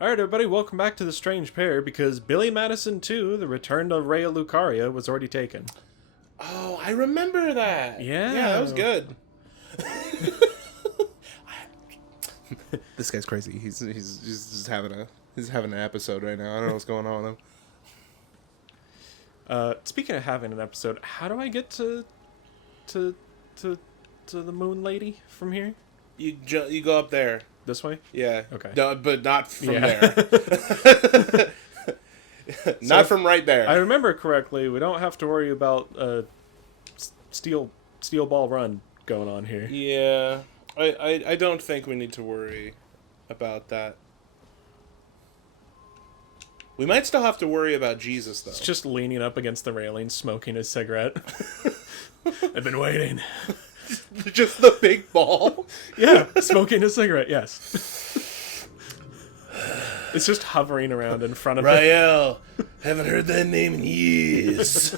Alright everybody, welcome back to The Strange Pair, because Billy Madison 2, The Return to Raya Lucaria, was already taken. Oh, I remember that. Yeah. Yeah, that was good. This guy's crazy. He's just having an episode right now. I don't know what's going on with him. Speaking of having an episode, how do I get to the Moon Lady from here? You go up there. This way? Yeah. Okay. No, but not from there. So, Not from right there. I remember correctly, we don't have to worry about steel ball run going on here. Yeah. I don't think we need to worry about that. We might still have to worry about Jesus, though. It's just leaning up against the railing, smoking his cigarette. I've been waiting. Just the big ball. Yeah, smoking a cigarette, yes. It's just hovering around in front of him. Rael, haven't heard that name in years.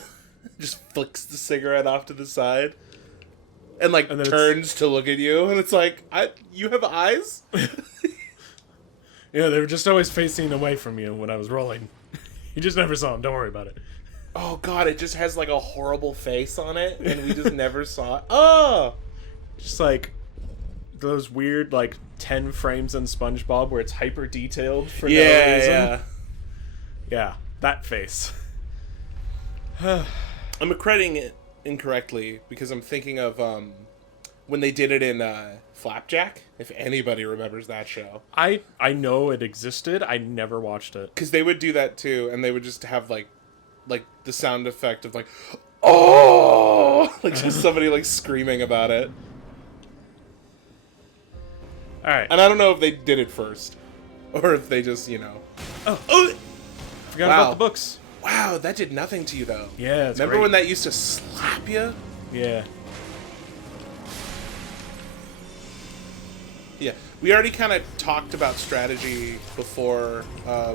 Just flicks the cigarette off to the side. And, and turns to look at you, and it's like, you have eyes? Yeah, they were just always facing away from you when I was rolling. You just never saw them, don't worry about it. Oh god, it just has like a horrible face on it, and we just never saw it. Oh! Just like those weird 10 frames in SpongeBob where it's hyper detailed for no reason. Yeah. Yeah, that face. I'm crediting it incorrectly because I'm thinking of when they did it in Flapjack, if anybody remembers that show. I know it existed, I never watched it. Because they would do that too, and they would just have like the sound effect of oh, just somebody screaming about it. All right, and I don't know if they did it first, or if they just oh, forgot about the books. Wow, that did nothing to you though. Yeah, it's remember great. when that used to slap you? Yeah. Yeah, we already kind of talked about strategy before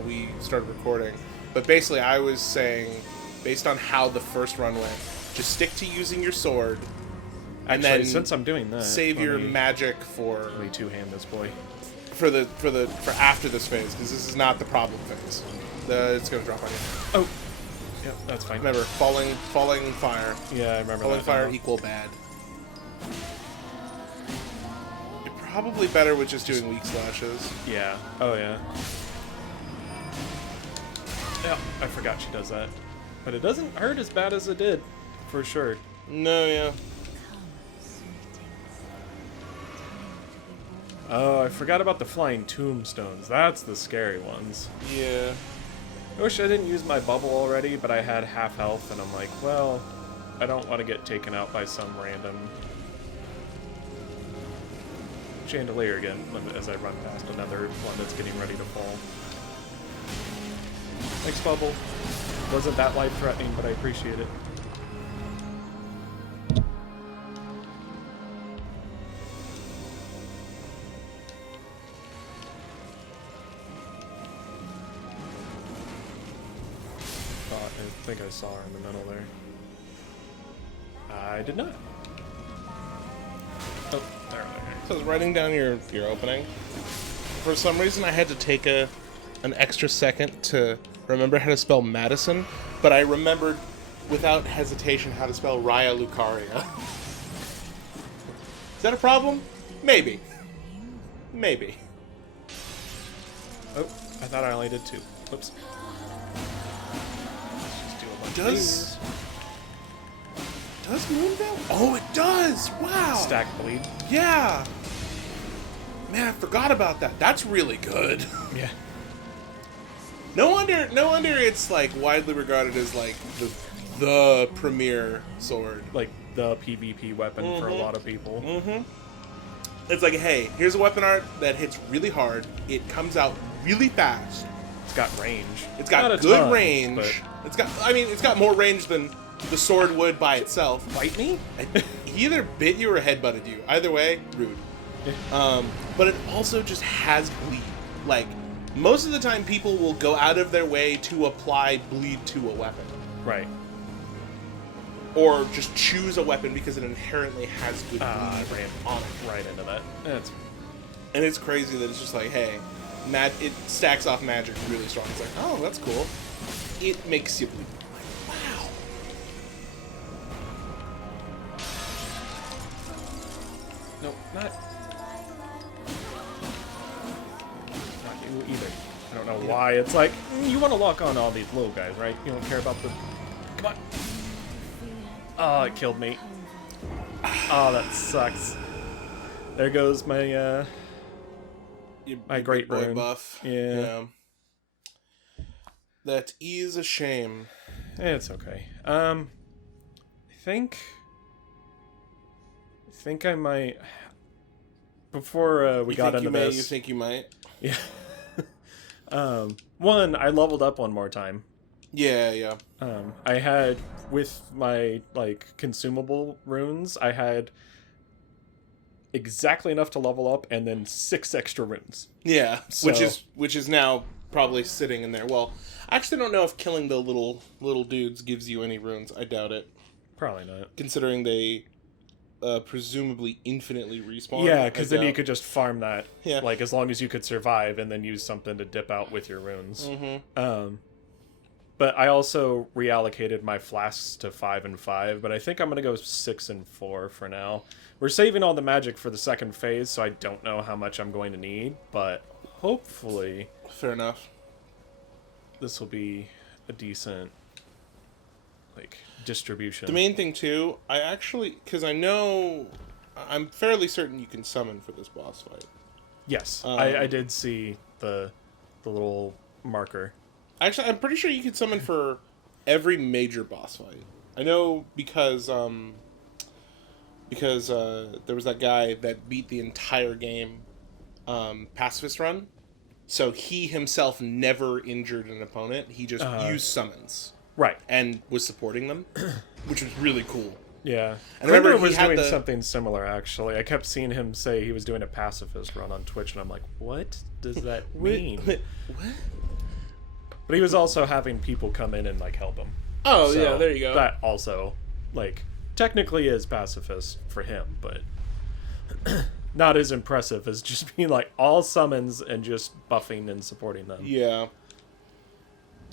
we started recording. But basically, I was saying, based on how the first run went, just stick to using your sword, and Actually, then since I'm doing that, save your magic for let me two-hand this boy for after this phase, because this is not the problem phase. It's gonna drop on you. Oh, yep, that's fine. Remember, falling fire. Yeah, I remember falling that. Fire equal bad. You're probably better with just doing weak slashes. Yeah. Oh yeah. Yeah, I forgot she does that. But it doesn't hurt as bad as it did, for sure. No, yeah. Oh, I forgot about the flying tombstones. That's the scary ones. Yeah. I wish I didn't use my bubble already, but I had half health, and I'm like, well, I don't want to get taken out by some random chandelier again as I run past another one that's getting ready to fall. Thanks, Bubble. Wasn't that life-threatening, but I appreciate it. I think I saw her in the middle there. I did not. Oh, there. So I was writing down your opening. For some reason, I had to take an extra second to remember how to spell Madison, but I remembered without hesitation how to spell Raya Lucaria. Is that a problem? Maybe. Maybe. Oh, I thought I only did 2. Whoops. Does Moonveil? Oh, it does! Wow! Stack bleed. Yeah! Man, I forgot about that. That's really good. Yeah. No wonder it's widely regarded as the premier sword. Like the PvP weapon for a lot of people. Mm-hmm. It's like, hey, here's a weapon art that hits really hard. It comes out really fast. It's got range. It's got good range. But... It's got more range than the sword would by itself. Bite me? He either bit you or headbutted you. Either way, rude. But it also just has bleed. Most of the time people will go out of their way to apply bleed to a weapon. Right. Or just choose a weapon because it inherently has good bleed I ran on it. right into that. And it's crazy that it's just like, hey, it stacks off magic really strong. It's like, oh, that's cool. It makes you bleed. Wow. Nope, not you either. I don't know why. It's like, you want to lock on all these little guys, right? You don't care about the... Come on. Oh, it killed me. Oh, that sucks. There goes my, my great boy rune. buff. Yeah. That is a shame. It's okay. I think I might... Before we got into this... You think you might? Yeah. One, I leveled up one more time. Yeah. I had, with my, like, consumable runes, I had exactly enough to level up and then 6 extra runes. Yeah, So, which is now probably sitting in there. Well, I actually don't know if killing the little dudes gives you any runes. I doubt it. Probably not. Considering they presumably infinitely respawn. Yeah, because then you could just farm that, Yeah. like, as long as you could survive, and then use something to dip out with your runes. Mm-hmm. But I also reallocated my flasks to 5 and 5, but I think I'm going to go 6 and 4 for now. We're saving all the magic for the second phase, so I don't know how much I'm going to need, but hopefully... Fair enough. This will be a decent, like, distribution. The main thing, too, because I'm fairly certain you can summon for this boss fight. Yes, I did see the little marker. Actually, I'm pretty sure you can summon for every major boss fight. I know because there was that guy that beat the entire game pacifist run. So he himself never injured an opponent. He just used summons. Right. And was supporting them, which was really cool. Yeah. And I remember he was doing the... something similar, actually. I kept seeing him say he was doing a pacifist run on Twitch, and I'm like, what does that mean? What? But he was also having people come in and, like, help him. Oh, So yeah, there you go. That also, like, technically is pacifist for him, but not as impressive as just being, like, all summons and just buffing and supporting them. Yeah.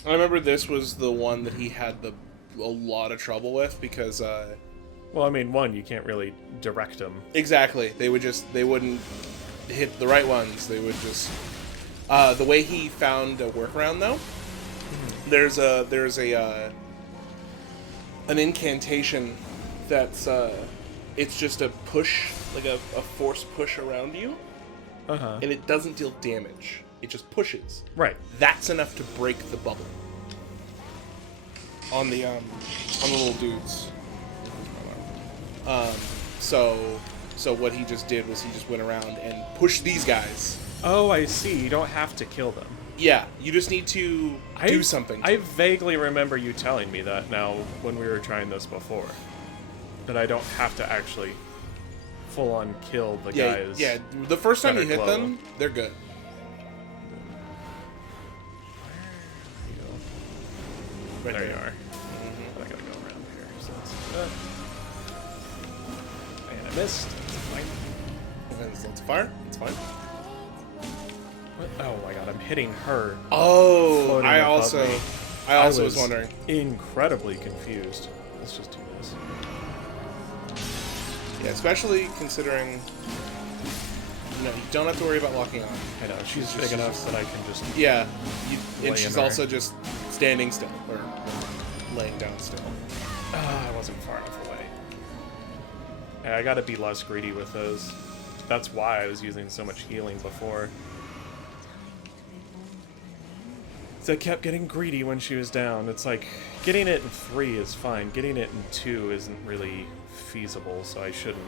I remember this was the one that he had a lot of trouble with because... Well, I mean, one, you can't really direct them. Exactly. They wouldn't hit the right ones. They would just... the way he found a workaround, though, there's an incantation that's, it's just a push, like a force push around you, and it doesn't deal damage. It just pushes. Right. That's enough to break the bubble on the little dudes. So what he just did was he just went around and pushed these guys. Oh, I see. You don't have to kill them. Yeah, you just need to do something. I vaguely remember you telling me that now when we were trying this before. That I don't have to actually full-on kill the guys. Yeah, the first time that you are hit glow. them, they're good. Right There you there. are. I gotta go around here. So that's and I missed. That's fine. And then let's fire. It's fine. What? Oh my god, I'm hitting her. Oh, Floating I above also me. was wondering. Incredibly confused. Let's just do this. Yeah, especially considering you don't have to worry about locking on. I know, she's big enough that I can just... Yeah, Lay and in she's there. also just standing still or laying down still. I wasn't far enough away. Yeah, I gotta be less greedy with those. That's why I was using so much healing before. So I kept getting greedy when she was down. It's like, getting it in 3 is fine. Getting it in 2 isn't really feasible, so I shouldn't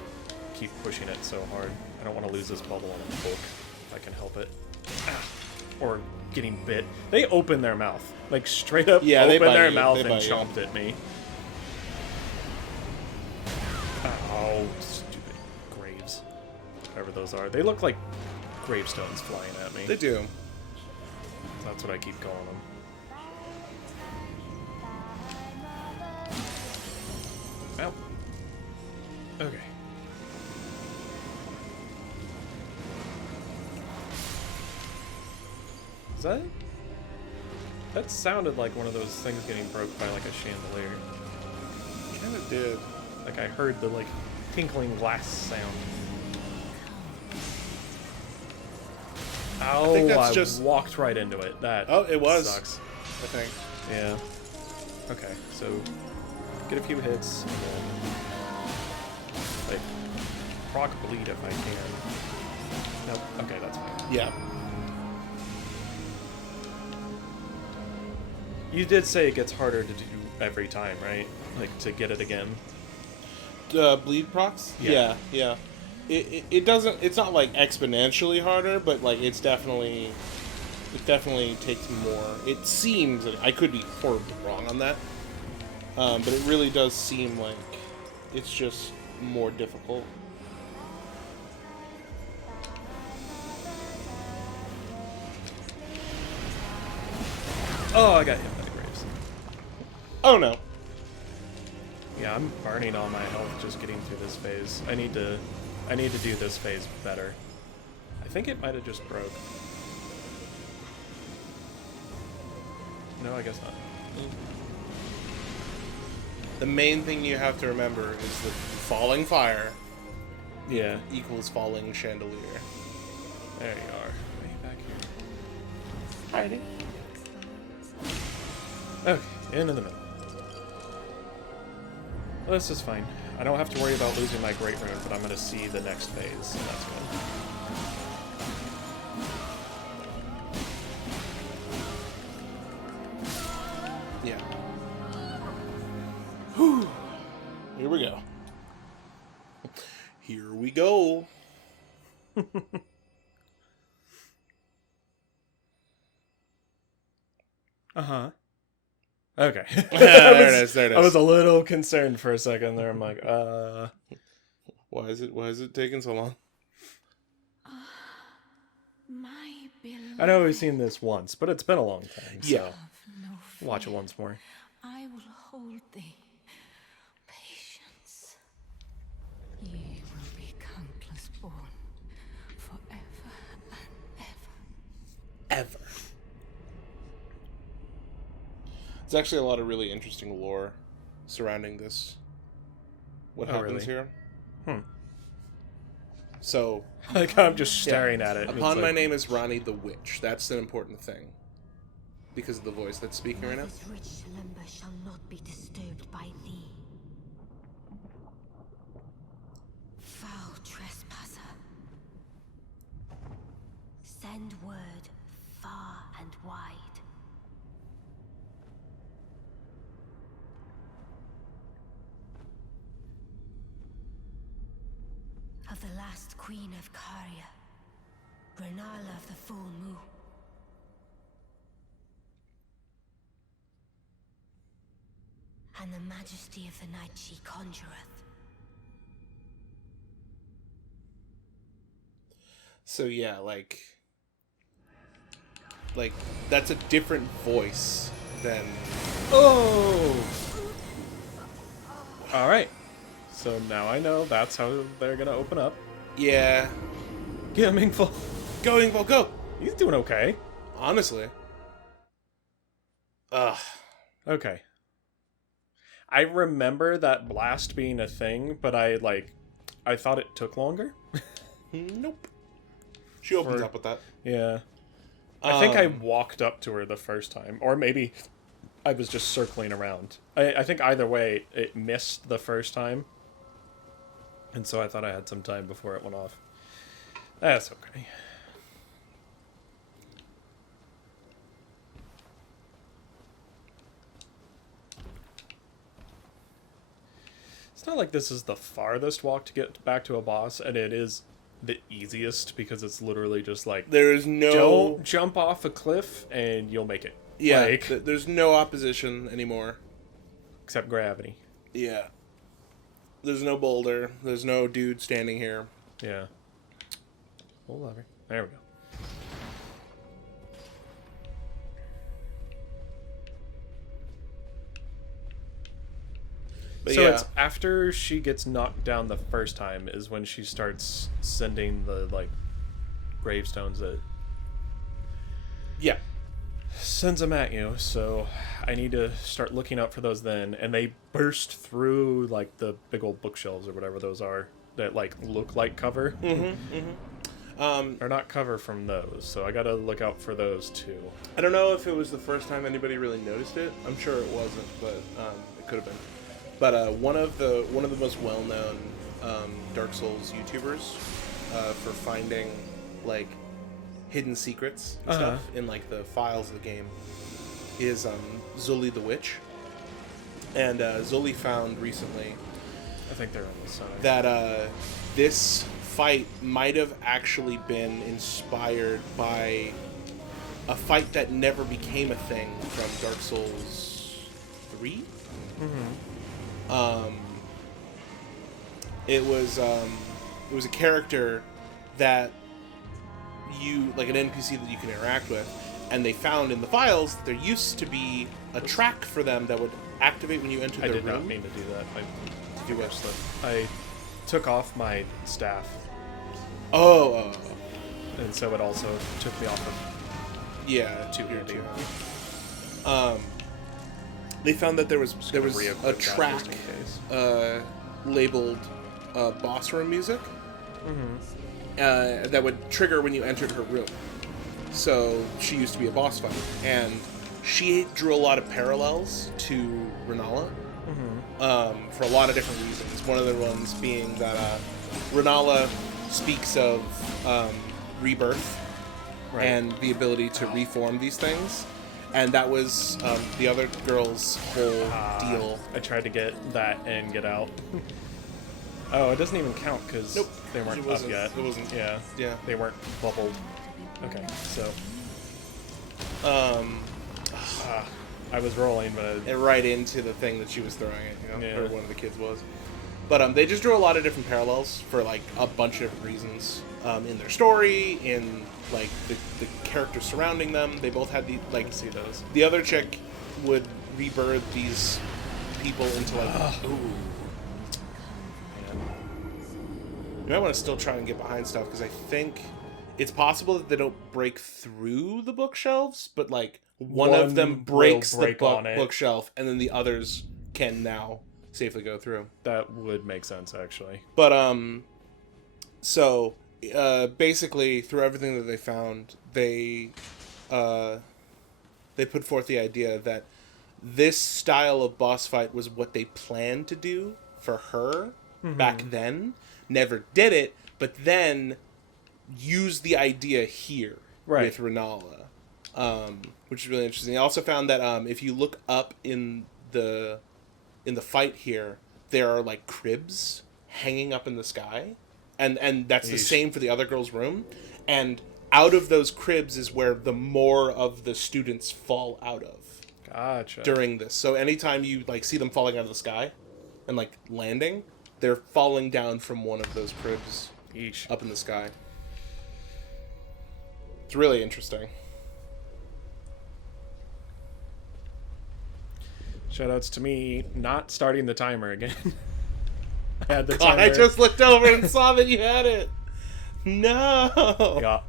keep pushing it so hard. I don't want to lose this bubble on a hook, if I can help it. Or getting bit. They open their mouth. Like, straight up Yeah, they open bite their you. mouth They and bite you. chomped at me. Oh, stupid graves. Whatever those are. They look like gravestones flying at me. They do. That's what I keep calling them. Well. Okay. Is that... That sounded like one of those things getting broke by, like, a chandelier. Kind of did. Like, I heard the, like, tinkling glass sound. Oh, I think that's I just... walked right into it. That it was. sucks. I think. Yeah. Okay, so get a few hits, and then like proc bleed if I can. Nope. Okay, that's fine. Yeah. You did say it gets harder to do every time, right? Like to get it again. Bleed procs? Yeah. Yeah. It doesn't. It's not like exponentially harder, but like it definitely takes more. It seems, I could be horribly wrong on that, but it really does seem like it's just more difficult. Oh, I got hit by the graves. Oh no. Yeah, I'm burning all my health just getting through this phase. I need to do this phase better. I think it might have just broke. No, I guess not. The main thing you have to remember is that falling fire equals falling chandelier. There you are. Way back here. Hiding. Okay, into the middle. Well, this is fine. I don't have to worry about losing my Great Rune, but I'm going to see the next phase, so that's good. Yeah. Whew. Here we go. Here we go. Uh-huh. Okay. There it is. I was a little concerned for a second there. I'm like, Why is it taking so long? My beloved, I know we've seen this once, but it's been a long time, so Yeah. have no fear. watch it once more. I will hold thee. Patience. Ye will be countless born forever and ever. Ever. There's actually a lot of really interesting lore surrounding this. What happens really? here? So, Like, I'm just staring at it. and upon it's my like, name is Ronnie the Witch. That's an important thing. Because of the voice that's speaking right now. This rich limber shall not be disturbed by thee. Foul trespasser. Send word far and wide. Of the last queen of Caria, Renala of the full moon. And the majesty of the night she conjureth. So yeah, like that's a different voice than... oh! Alright. So now I know that's how they're gonna open up. Yeah. Get him, Mingful. Go, Ingval, go! He's doing okay. Honestly. Ugh. Okay. I remember that blast being a thing, but I thought it took longer. Nope. She opens For- up with that. Yeah. I think I walked up to her the first time, or maybe I was just circling around. I think either way, it missed the first time, and so I thought I had some time before it went off. That's okay. It's not like this is the farthest walk to get back to a boss, and it is the easiest because it's literally just like, There is no... don't jump off a cliff and you'll make it. Yeah, Like, there's no opposition anymore. except gravity. Yeah. There's no boulder. There's no dude standing here. Yeah. Pull lever. There we go. But So yeah. it's after she gets knocked down the first time is when she starts sending the, like, gravestones that... Yeah. sends them at you, so I need to start looking out for those then. And they burst through, like, the big old bookshelves or whatever those are that, like, look like cover. Or not cover from those, so I gotta look out for those too. I don't know if it was the first time anybody really noticed it. I'm sure it wasn't, but it could have been. But one of the most well-known Dark Souls YouTubers for finding like hidden secrets and stuff in like the files of the game is Zully the Witch. And Zully found recently, I think they're on the side. that this fight might have actually been inspired by a fight that never became a thing from Dark Souls 3. It was a character that you, like an NPC that you can interact with, and they found in the files that there used to be a track for them that would activate when you entered their room. I did not mean to do that. Did you watch that? I took off my staff. Oh. And so it also took me off of two-handed. They found that there was a track labeled boss room music that would trigger when you entered her room. So she used to be a boss fighter, and she drew a lot of parallels to Renala for a lot of different reasons. One of the ones being that Renala speaks of rebirth and the ability to reform these things, and that was the other girl's whole deal. I tried to get that and get out. Oh, it doesn't even count because they weren't up yet. It wasn't. Yeah. They weren't bubbled. Okay, so I was rolling, but right into the thing that she was throwing it, or one of the kids was. But they just drew a lot of different parallels for like a bunch of different reasons in their story, in like the characters surrounding them. They both had see those. The other chick would rebirth these people into like You might want to still try and get behind stuff, because I think it's possible that they don't break through the bookshelves, but like one of them breaks the bookshelf, and then the others can now safely go through. That would make sense, actually. But so basically, through everything that they found, they put forth the idea that this style of boss fight was what they planned to do for her back then. Never did it, but then used the idea here with Renala, which is really interesting. They also found that if you look up in the fight here, there are like cribs hanging up in the sky, and that's the same for the other girl's room. And out of those cribs is where the more of the students fall out of. Gotcha. During this, so anytime you like see them falling out of the sky and like landing, they're falling down from one of those cribs up in the sky. It's really interesting. Shoutouts to me not starting the timer again. I had the God, timer. I just looked over and saw that you had it. No. Yeah.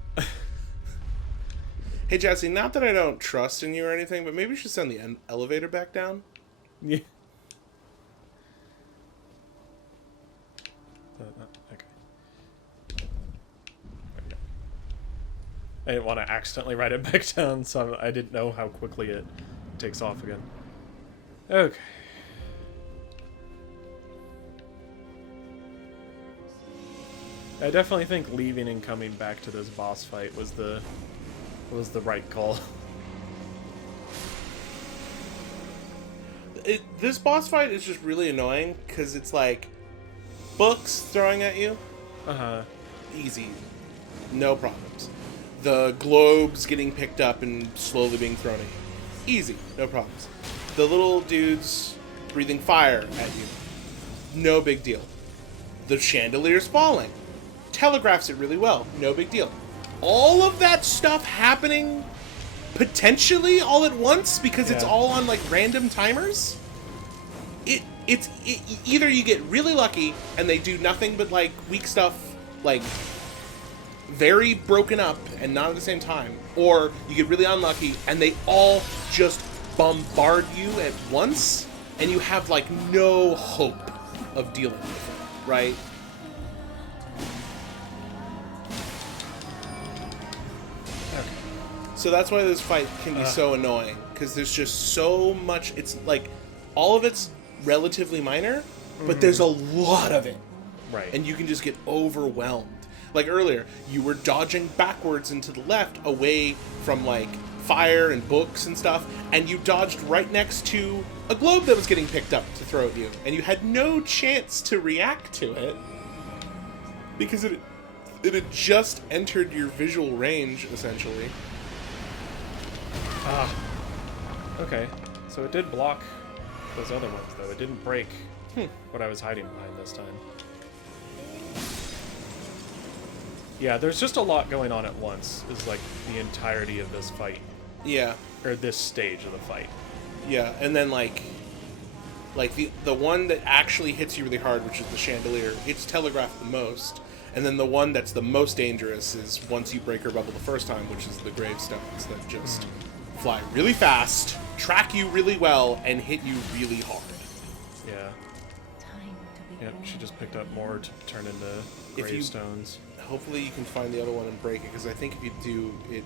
Hey, Jesse, not that I don't trust in you or anything, but maybe you should send the elevator back down. Yeah. Okay. I didn't want to accidentally write it back down, so I didn't know how quickly it takes off again. Okay. I definitely think leaving and coming back to this boss fight was the right call. This boss fight is just really annoying because it's like books throwing at you. Easy, no problems. The globes getting picked up and slowly being thrown at you. Easy, no problems. The little dudes breathing fire at you. No big deal. The chandelier's falling. Telegraphs it really well. No big deal. All of that stuff happening potentially all at once because it's all on like random timers. It's either you get really lucky and they do nothing but like weak stuff, like very broken up and not at the same time, or you get really unlucky and they all just bombard you at once, and you have like no hope of dealing with it, right? So that's why this fight can be so annoying, because there's just so much. It's like all of it's relatively minor, but there's a lot of it. Right. And you can just get overwhelmed. Like earlier, you were dodging backwards and to the left away from like fire and books and stuff, and you dodged right next to a globe that was getting picked up to throw at you, and you had no chance to react to it because it had just entered your visual range, essentially. Okay. So it did block those other ones, though. It didn't break what I was hiding behind this time. Yeah, there's just a lot going on at once, is like the entirety of this fight. Yeah. Or this stage of the fight. Yeah, and then like the one that actually hits you really hard, which is the chandelier, it's telegraphed the most. And then the one that's the most dangerous is once you break your bubble the first time, which is the gravestones that just fly really fast, track you really well, and hit you really hard. Yeah. Yep, she just picked up more to turn into gravestones. Hopefully you can find the other one and break it, because I think if you do, it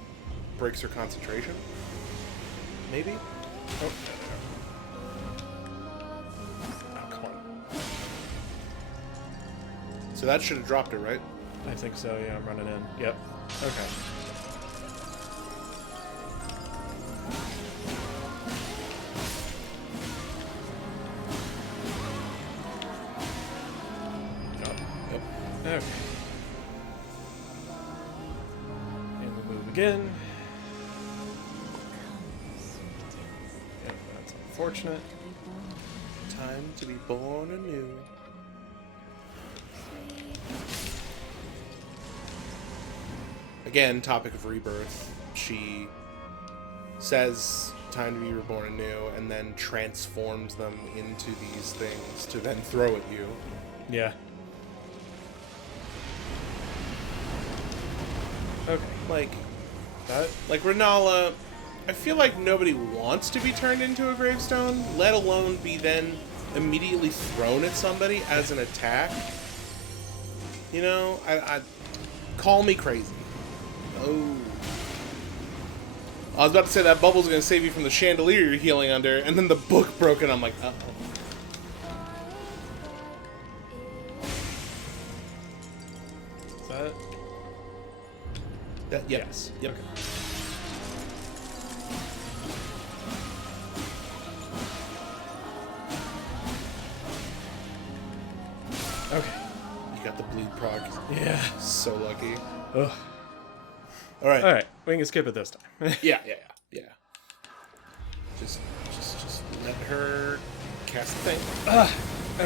breaks her concentration. Maybe? Oh, come on. So that should have dropped her, right? I think so, yeah, I'm running in. Yep. Okay. Okay. And we'll move again. Yep, that's unfortunate. Time to be born anew. Again, topic of rebirth. She says time to be reborn anew, and then transforms them into these things to then throw at you. Yeah. Okay. Like That? Like Renala, I feel like nobody wants to be turned into a gravestone, let alone be then immediately thrown at somebody as an attack. You know, I call me crazy. Oh. I was about to say that bubble's gonna save you from the chandelier you're healing under, and then the book broke, and I'm like, uh-oh. Is that? That, yep. Yes. Yep. Okay. Okay. You got the bleed proc. Yeah. So lucky. Ugh. Alright. Alright, we can skip it this time. Yeah. Just let her cast the thing.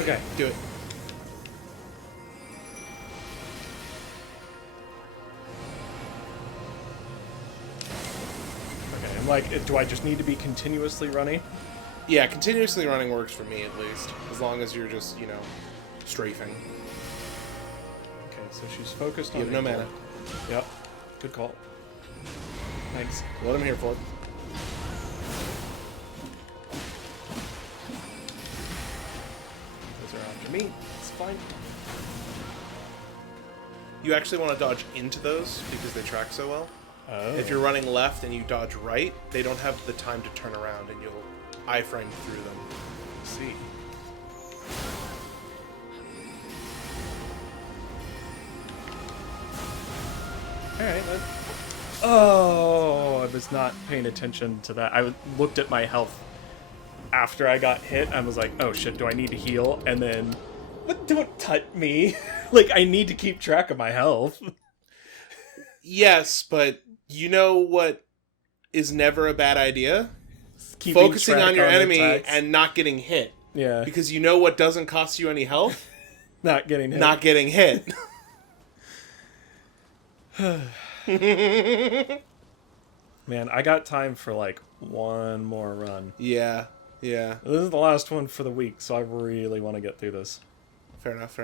Okay. Do it. Okay, I'm like, do I just need to be continuously running? Yeah, continuously running works for me, at least. As long as you're just, you know, strafing. Okay, so she's focused on You have no April. mana. Yep. Good call. Thanks. What I'm here for. Those are after me. It's fine. You actually want to dodge into those because they track so well. Oh. If you're running left and you dodge right, they don't have the time to turn around, and you'll iframe through them. see. Alright, then. Oh, I was not paying attention to that. I looked at my health after I got hit. I was like, oh shit, do I need to heal? And then, but don't touch me. Like, I need to keep track of my health. Yes, but you know what is never a bad idea? Keeping Focusing track on your enemy attacks. and not getting hit. Yeah. Because you know what doesn't cost you any health? Not getting hit. Not getting hit. Man, I got time for like one more run. Yeah. This is the last one for the week, so I really want to get through this. Fair enough.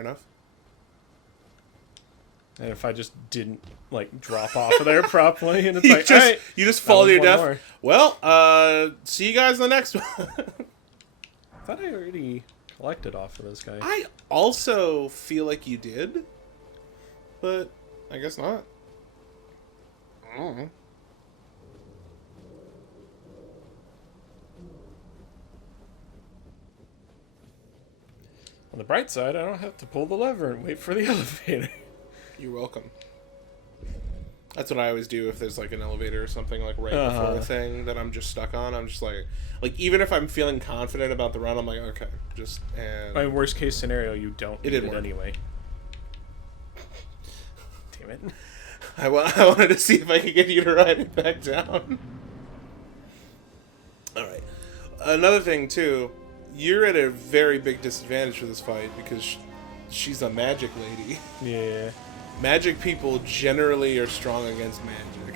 And if I just didn't, like, drop off of there properly, and it's You like, just, alright, you just fall to your one death. more. Well, see you guys in the next one. I thought I already collected off of this guy. I also feel like you did, but I guess not. I don't know. On the bright side, I don't have to pull the lever and wait for the elevator. You're welcome. That's what I always do if there's like an elevator or something like right before a thing that I'm just stuck on. I'm just like even if I'm feeling confident about the run, I'm like, okay, just and. My worst case scenario, you don't need it work. anyway. Damn it. I wanted to see if I could get you to ride it back down. Alright. Another thing, too, you're at a very big disadvantage for this fight because she's a magic lady. Yeah. Magic people generally are strong against magic.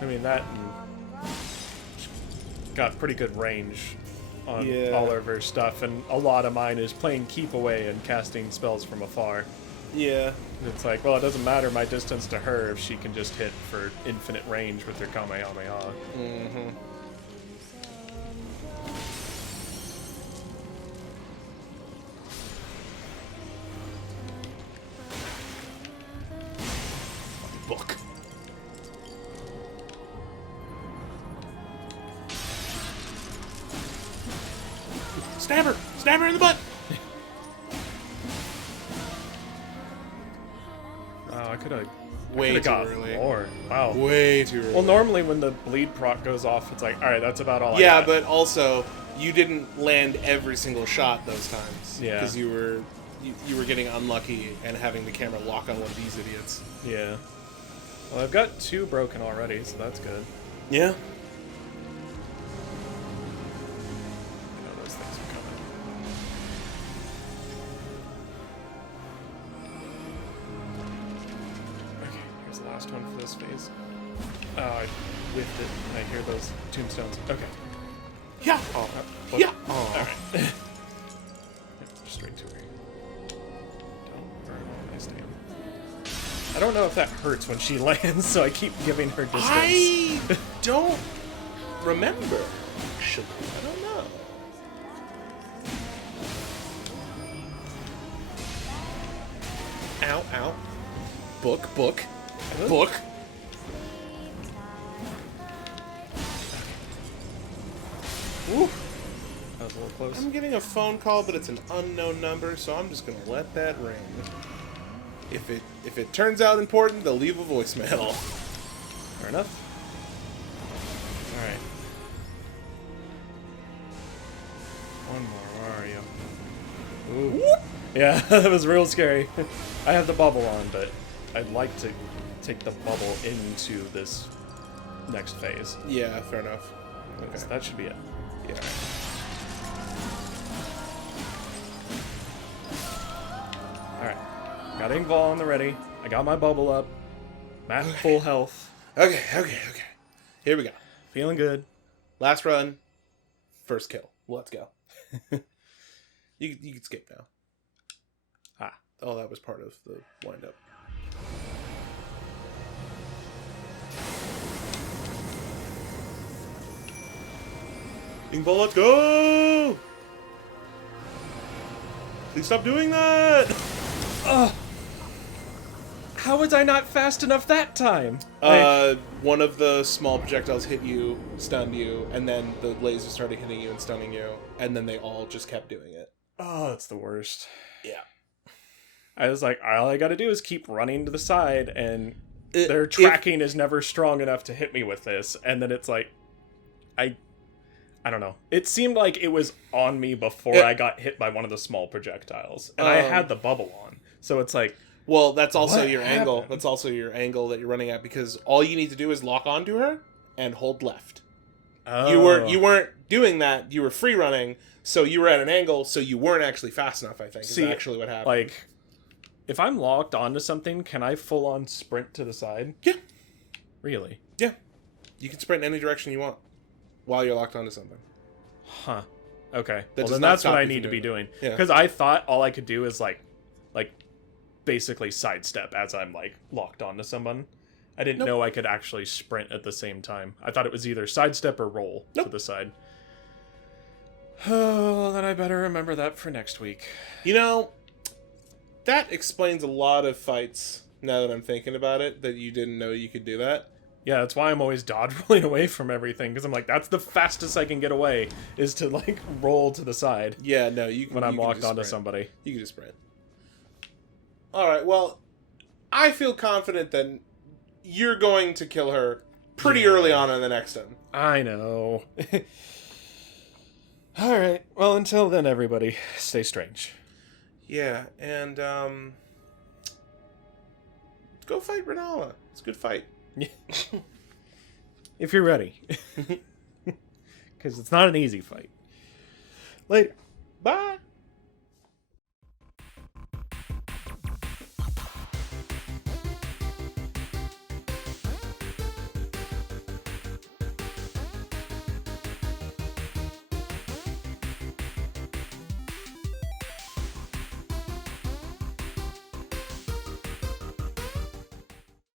I mean, that got pretty good range on all of her stuff, and a lot of mine is playing keep away and casting spells from afar. Yeah. It's like, well, it doesn't matter my distance to her if she can just hit for infinite range with her Kamehameha. Mm-hmm. Book. Stab her! Stab her in the butt! Oh, I could have Way too got early. more. Wow. Way too early. Well, normally when the bleed proc goes off, it's like, alright, that's about all I yeah, got. but also, you didn't land every single shot those times. Yeah. Because you were getting unlucky and having the camera lock on one of these idiots. Yeah. Well, I've got 2 broken already, so that's good. Yeah. You know, those things are coming. Okay, here's the last one for this phase. Oh, I whiffed it. I hear those tombstones. Okay. Yeah. Oh, Yeah. Alright. Straight to her. Don't burn all my stamina. I don't know if that hurts when she lands, so I keep giving her distance. I don't remember, actually. I don't know. Ow, ow. Book. Really? Book. Ooh. That was a little close. I'm getting a phone call, but it's an unknown number, so I'm just gonna let that ring. If it turns out important, they'll leave a voicemail. Fair enough. Alright. One more, where are you? Ooh. Yeah, that was real scary. I have the bubble on, but I'd like to take the bubble into this next phase. Yeah, fair enough. Okay. So that should be it. Yeah. Alright. Got Ingval on the ready. I got my bubble up. I'm at full health. Okay. Here we go. Feeling good. Last run. First kill. Let's go. You can skip now. Ah. Oh, that was part of the wind-up. Ingval, let's go! Please stop doing that! How was I not fast enough that time? One of the small projectiles hit you, stunned you, and then the laser started hitting you and stunning you, and then they all just kept doing it. Oh, that's the worst. Yeah. I was like, all I gotta do is keep running to the side, and their tracking is never strong enough to hit me with this. And then it's like, I don't know. It seemed like it was on me before I got hit by one of the small projectiles. And I had the bubble on. So it's like... Well, that's also What your happened? angle. That's also your angle that you're running at, because all you need to do is lock onto her and hold left. Oh. You weren't doing that. You were free running, so you were at an angle, so you weren't actually fast enough, I think, is actually what happened. Like, if I'm locked onto something, can I full-on sprint to the side? Yeah. Really? Yeah. You can sprint in any direction you want while you're locked onto something. Huh. Okay. That Well, does then not that's stop what I you need from to be doing doing. Yeah. Because I thought all I could do is, like basically sidestep as I'm, like, locked onto someone. I didn't Nope. know I could actually sprint at the same time. I thought it was either sidestep or roll Nope. to the side. Oh, then I better remember that for next week. You know, that explains a lot of fights, now that I'm thinking about it, that you didn't know you could do that. Yeah, that's why I'm always dodge rolling away from everything, because I'm like, that's the fastest I can get away, is to, like, roll to the side Yeah, no, you can. when I'm you can locked just onto sprint. somebody. You can just sprint. Alright, well, I feel confident that you're going to kill her pretty early on in the next one. I know. Alright, well, until then, everybody, stay strange. Yeah, and, go fight Renala. It's a good fight. If you're ready. Because it's not an easy fight. Later. Bye!